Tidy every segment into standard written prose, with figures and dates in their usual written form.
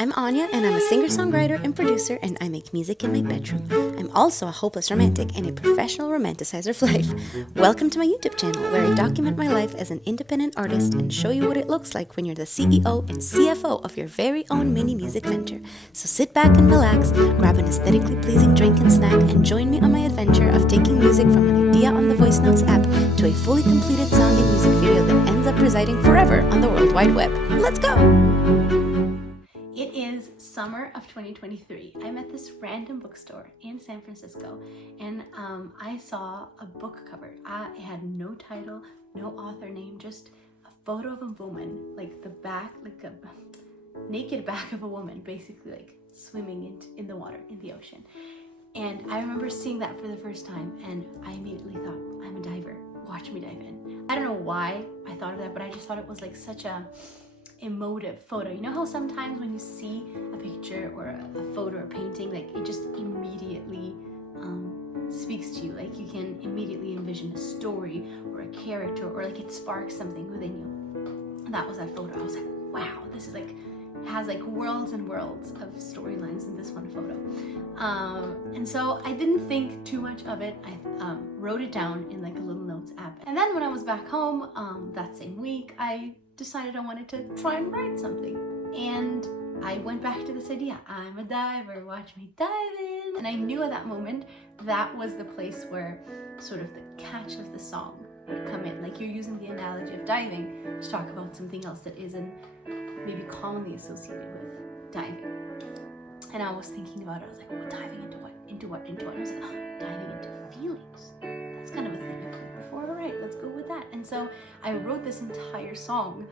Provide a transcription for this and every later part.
I'm Anya, and I'm a singer-songwriter and producer, and I make music in my bedroom. I'm also a hopeless romantic and a professional romanticizer of life. Welcome to my YouTube channel, where I document my life as an independent artist and show you what it looks like when you're the CEO and CFO of your very own mini music venture. So sit back and relax, grab an aesthetically pleasing drink and snack, and join me on my adventure of taking music from an idea on the Voice Notes app to a fully completed song and music video that ends up residing forever on the World Wide Web. Let's go! It is summer of 2023. I'm at this random bookstore in San Francisco, and I saw a book cover. It had no title, no author name, just a photo of a woman, like the back, like a naked back of a woman, basically like swimming in the water, in the ocean. And I remember seeing that for the first time, and I immediately thought, I'm a diver, watch me dive in. I don't know why I thought of that, but I just thought it was like such a emotive photo. You know how sometimes when you see a picture or a photo or painting, like it just immediately speaks to you, like you can immediately envision a story or a character, or like it sparks something within you. And that was that photo. I was like, wow, this is like, has like worlds and worlds of storylines in this one photo. And so I didn't think too much of it. I wrote it down in like a little notes app. And then when I was back home that same week, I decided I wanted to try and write something. And I went back to this idea, I'm a diver, watch me dive in. And I knew at that moment that was the place where sort of the catch of the song would come in. Like you're using the analogy of diving to talk about something else that isn't maybe commonly associated with diving. And I was thinking about it, I was like, well, diving into what? Into what? Into what? And I was like, oh, diving into feelings. That's kind of a thing I've heard before. All right, let's go with that. And so I wrote this entire song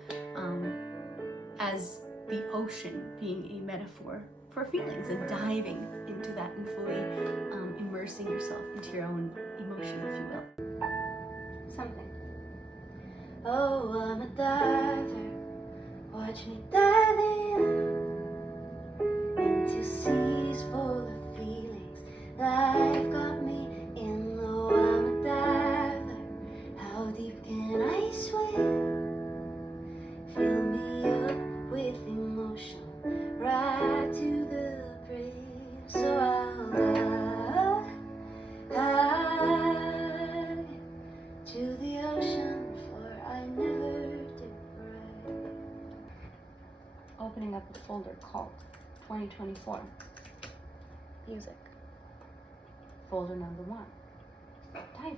as the ocean being a metaphor for feelings and diving into that and fully immersing yourself into your own emotion, if you will. Something. Oh, I'm a diver. Watch me dive into seas full of feelings. Life got me in, oh, I'm a diver. How deep can I swim? Fill me up with emotion, right to the brim. So I'll dive to the ocean, for I never did right. Opening up a folder called 2024 Music. Folder number 1, Diver.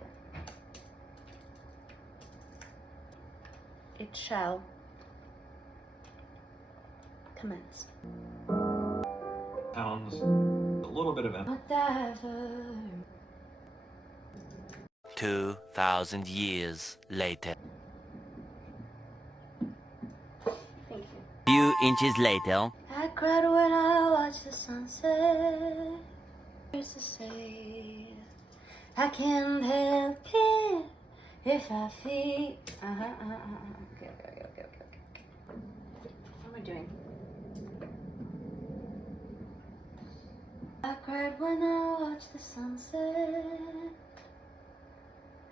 It shall commence. Sounds a little bit of A diver. 2,000 years later. Thank you. Few inches later. I cried when I watched the sunset. There's to say, I can't help it if I feel. Okay. What am I doing? I cried when I watched the sunset.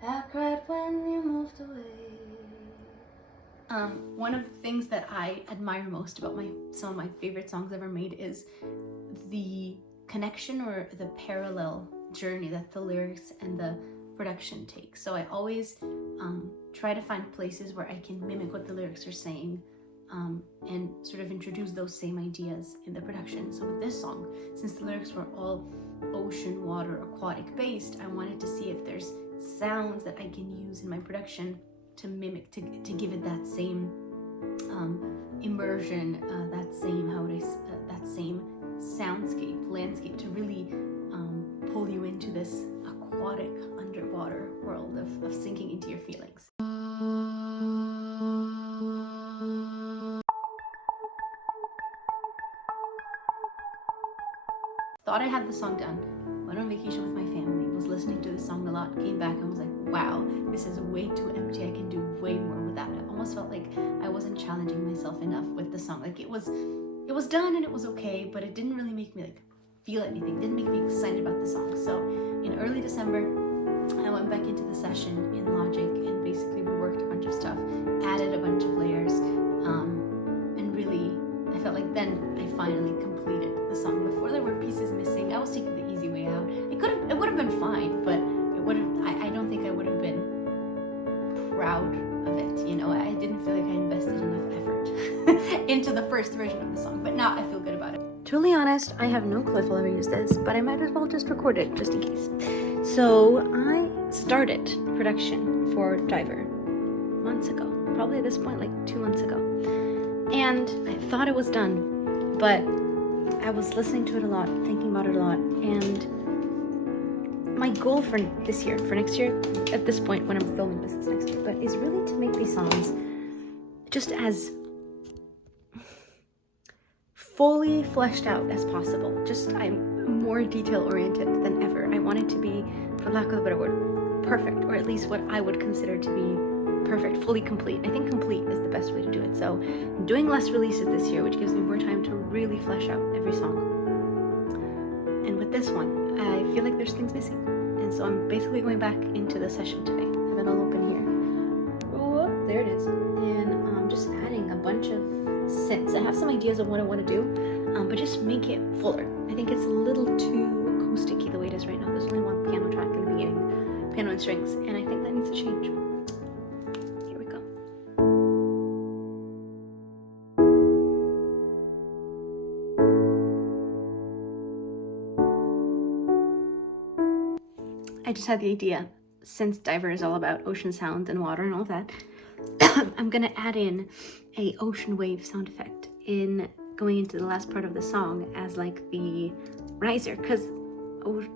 I cried when you moved away. One of the things that I admire most about some of my favorite songs ever made is the connection or the parallel journey that the lyrics and the production take. So I always try to find places where I can mimic what the lyrics are saying and sort of introduce those same ideas in the production. So with this song, since the lyrics were all ocean, water, aquatic based, I wanted to see if there's sounds that I can use in my production to mimic, to give it that same immersion, that same soundscape, landscape, to really pull you into this aquatic underwater world of sinking into your feelings. Thought I had the song done. Went on vacation with my family, was listening to this song a lot, came back and was like, wow, this is way too empty. I can do way more with that. I almost felt like I wasn't challenging myself enough with the song. Like it was done and it was okay, but it didn't really make me like feel anything. It didn't make me excited about the song. So in early December, I went back into the session in Logic and basically reworked a bunch of stuff, added a bunch of layers, and really I felt like then I finally completed the song. Before there were pieces missing. I was taking the easy way out. It would have been fine, but I don't think I would have been proud of it. You know, I didn't feel like I invested enough effort into the first version of the song, but now I feel good about it. Truly honest, I have no clue if I'll ever use this, but I might as well just record it just in case. So I started production for Diver months ago, probably at this point like 2 months ago, and I thought it was done, but I was listening to it a lot, thinking about it a lot, and my goal for this year, for next year, at this point when I'm filming this, it's next year, but is really to make these songs just as fully fleshed out as possible. Just, I'm more detail oriented than ever. I want it to be, for lack of a better word, perfect, or at least what I would consider to be perfect, fully complete. I think complete is the best way to do it. So I'm doing less releases this year, which gives me more time to really flesh out every song. And with this one, I feel like there's things missing. And so I'm basically going back into the session today. I have it all open here. Oh, there it is. And I'm just adding a bunch of synths. I have some ideas of what I want to do, but just make it fuller. I think it's a little too acoustic-y the way it is right now. There's only one piano track in the beginning, piano and strings, and I think that needs to change. Here we go. I just had the idea, since Diver is all about ocean sounds and water and all that, I'm gonna add in a ocean wave sound effect in going into the last part of the song as like the riser, because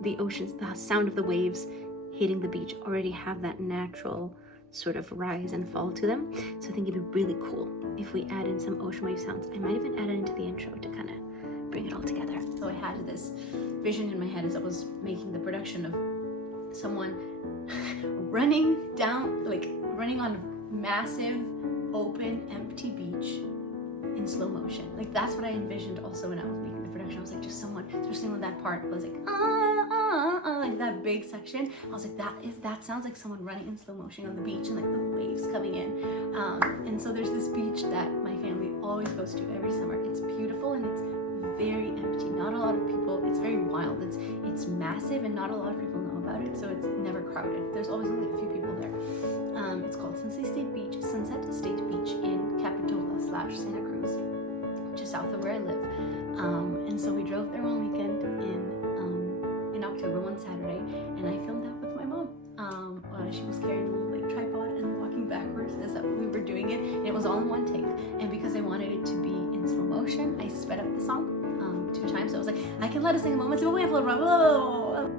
the oceans, the sound of the waves hitting the beach already have that natural sort of rise and fall to them. So I think it'd be really cool if we add in some ocean wave sounds. I might even add it into the intro to kind of bring it all together. So I had this vision in my head as I was making the production of someone running down, like running on a massive open empty beach in slow motion. Like that's what I envisioned also when I was making the production. I was like, just someone, especially when that part was like like that big section, I was like, that sounds like someone running in slow motion on the beach and like the waves coming in. And so there's this beach that my family always goes to every summer. It's beautiful and it's very empty. Not a lot of people, it's very wild. It's massive and not a lot of people know about it, so it's never crowded. There's always only a few people there. It's called Sunset State Beach in Capitola/Santa Cruz, just south of where I live. And so we drove there one weekend in October, one Saturday, and I filmed that with my mom. She was carrying a little like tripod and walking backwards as we were doing it, and it was all in one take. And because I wanted it to be in slow motion, I sped up the song 2 times. So I was like, I can let us sing a moment, but we have a little run. Whoa.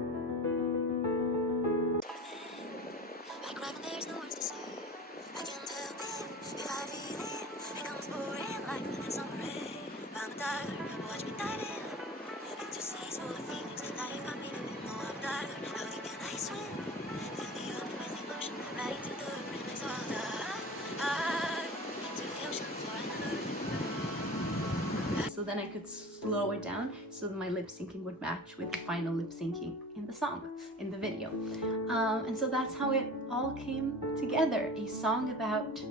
So then I could slow it down so that my lip syncing would match with the final lip syncing in the song, in the video. And so that's how it all came together. A song about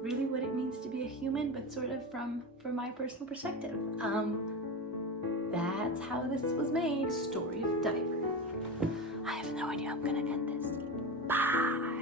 really what it means to be a human, but sort of from my personal perspective. That's how this was made. Story of Diver. I have no idea how I'm gonna end this. Bye.